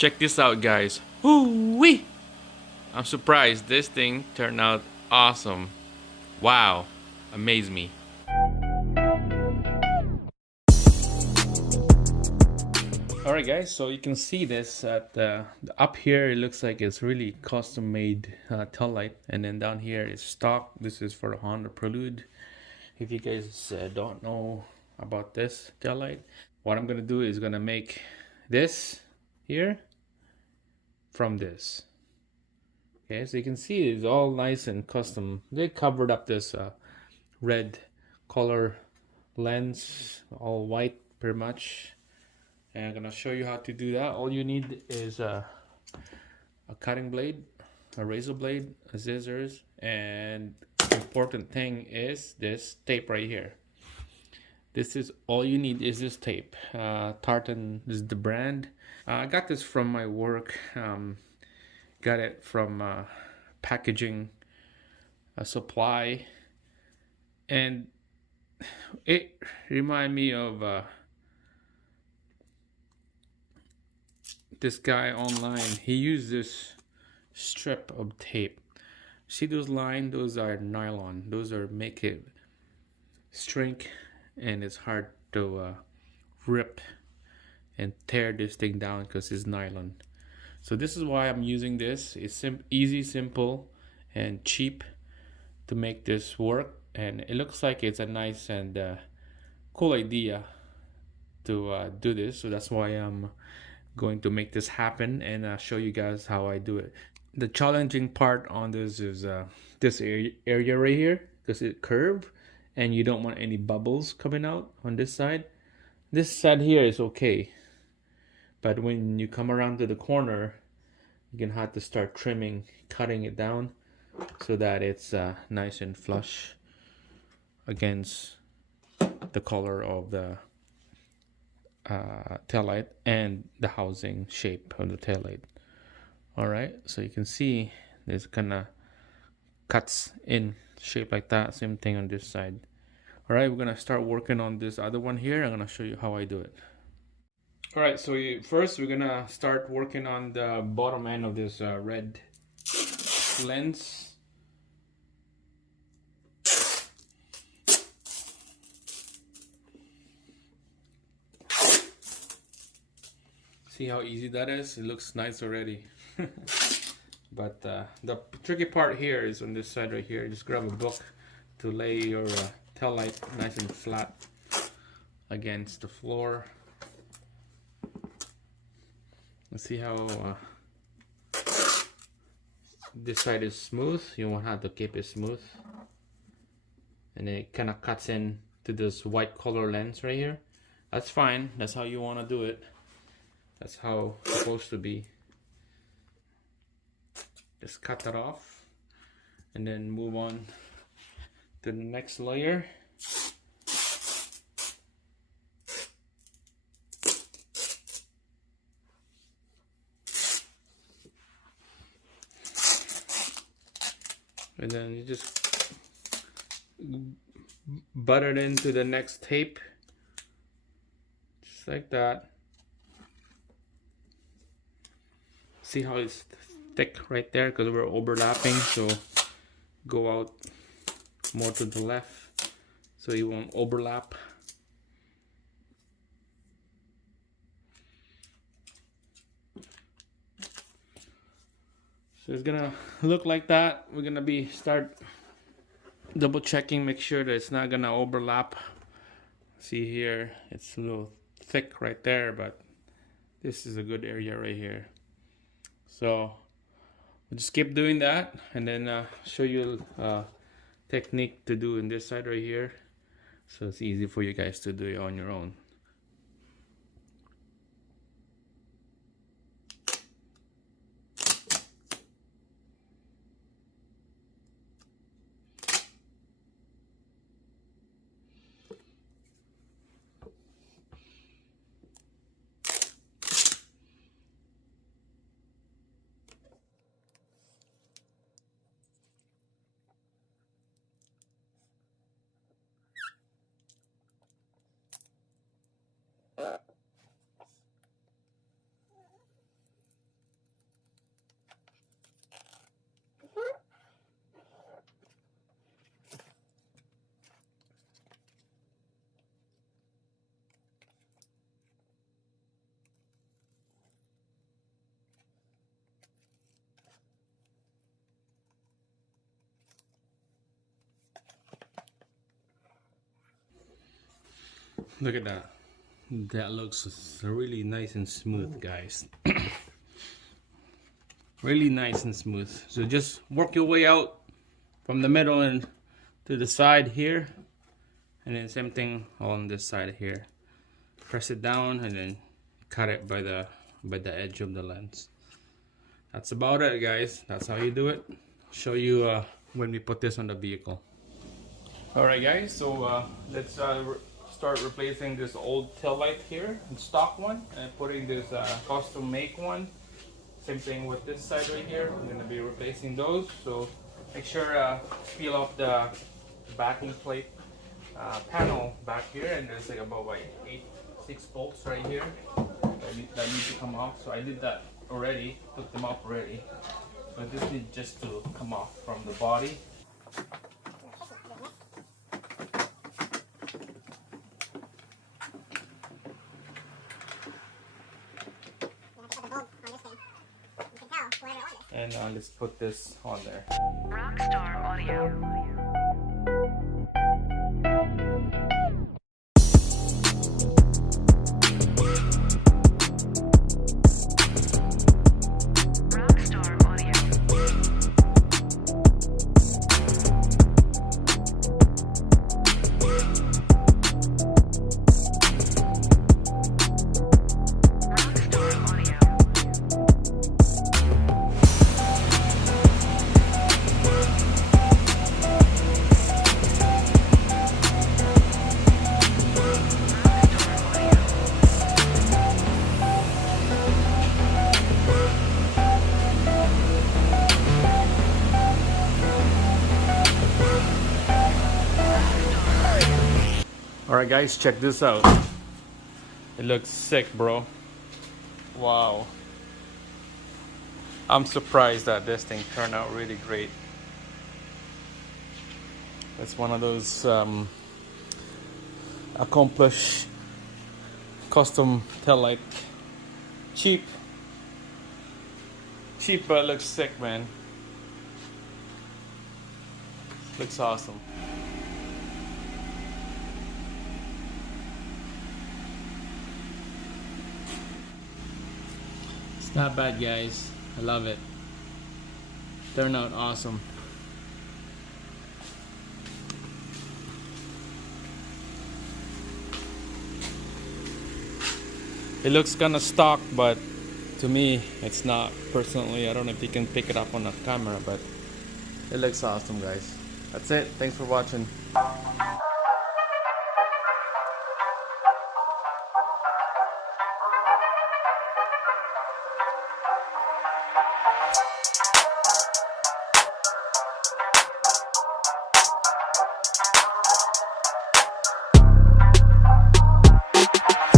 Check this out, guys. Woo-wee! I'm surprised this thing turned out awesome. Wow, amaze me. Alright guys, so you can see this at up here. It looks like it's really custom made tail light, and then down here is stock. This is for a Honda Prelude. If you guys don't know about this tail light, what I'm gonna do is gonna make this here from this. Okay, so you can see it's all nice and custom. They covered up this red color lens, all white pretty much. And I'm gonna show you how to do that. All you need is a cutting blade, a razor blade, a scissors, and important thing is this tape right here. This is all you need is this tape. Tartan is the brand. I got this from my work. Got it from packaging supply, and it reminded me of this guy online. He used this strip of tape. See those lines? Those are nylon. Those are make it shrink, and it's hard to rip and tear this thing down because it's nylon. So this is why I'm using this. It's easy, simple, and cheap to make this work, and it looks like it's a nice and cool idea to do this. So that's why I'm going to make this happen and show you guys how I do it. The challenging part on this is this area right here, because it's curved and you don't want any bubbles coming out on this side. This side here is okay, but when you come around to the corner, you're gonna have to start trimming, cutting it down so that it's nice and flush against the color of the tail light and the housing shape of the tail light. All right, so you can see there's kind of cuts in shape like that. Same thing on this side. All right, we're gonna start working on this other one here. I'm gonna show you how I do it. All right, so first we're gonna start working on the bottom end of this red lens. See how easy that is? It looks nice already. But the tricky part here is on this side right here. Just grab a book to lay your tail light nice and flat against the floor. Let's see how this side is smooth. You won't have to keep it smooth. And then it kind of cuts in to this white color lens right here. That's fine. That's how you want to do it. That's how it's supposed to be. Just cut that off and then move on to the next layer. And then you just butt it into the next tape, just like that. See how it's thick right there because we're overlapping, so go out more to the left so you won't overlap. So it's gonna look like that. We're gonna start double checking, make sure that it's not gonna overlap. See here, it's a little thick right there, but this is a good area right here. So we'll just keep doing that, and then show you a technique to do in this side right here, so it's easy for you guys to do it on your own. Look at that. That looks really nice and smooth, guys. Really nice and smooth. So just work your way out from the middle and to the side here, and then same thing on this side here. Press it down and then cut it by the edge of the lens. That's about it, guys. That's how you do it. I'll show you when we put this on the vehicle. Alright guys, so let's start replacing this old tail light here, stock one, and putting this custom make one. Same thing with this side right here. I'm going to be replacing those. So make sure peel off the backing plate panel back here, and there's like about like 6 bolts right here that need to come off. So I did that already, took them off already. So this needs just to come off from the body. And let's put this on there. Rockstar Audio. Alright guys, check this out. It looks sick, bro. Wow. I'm surprised that this thing turned out really great. It's one of those accomplished custom taillight. Cheap, but it looks sick, man. Looks awesome. It's not bad, guys. I love it. Turned out awesome. It looks kind of stock, but to me, it's not. Personally, I don't know if you can pick it up on the camera, but it looks awesome, guys. That's it. Thanks for watching.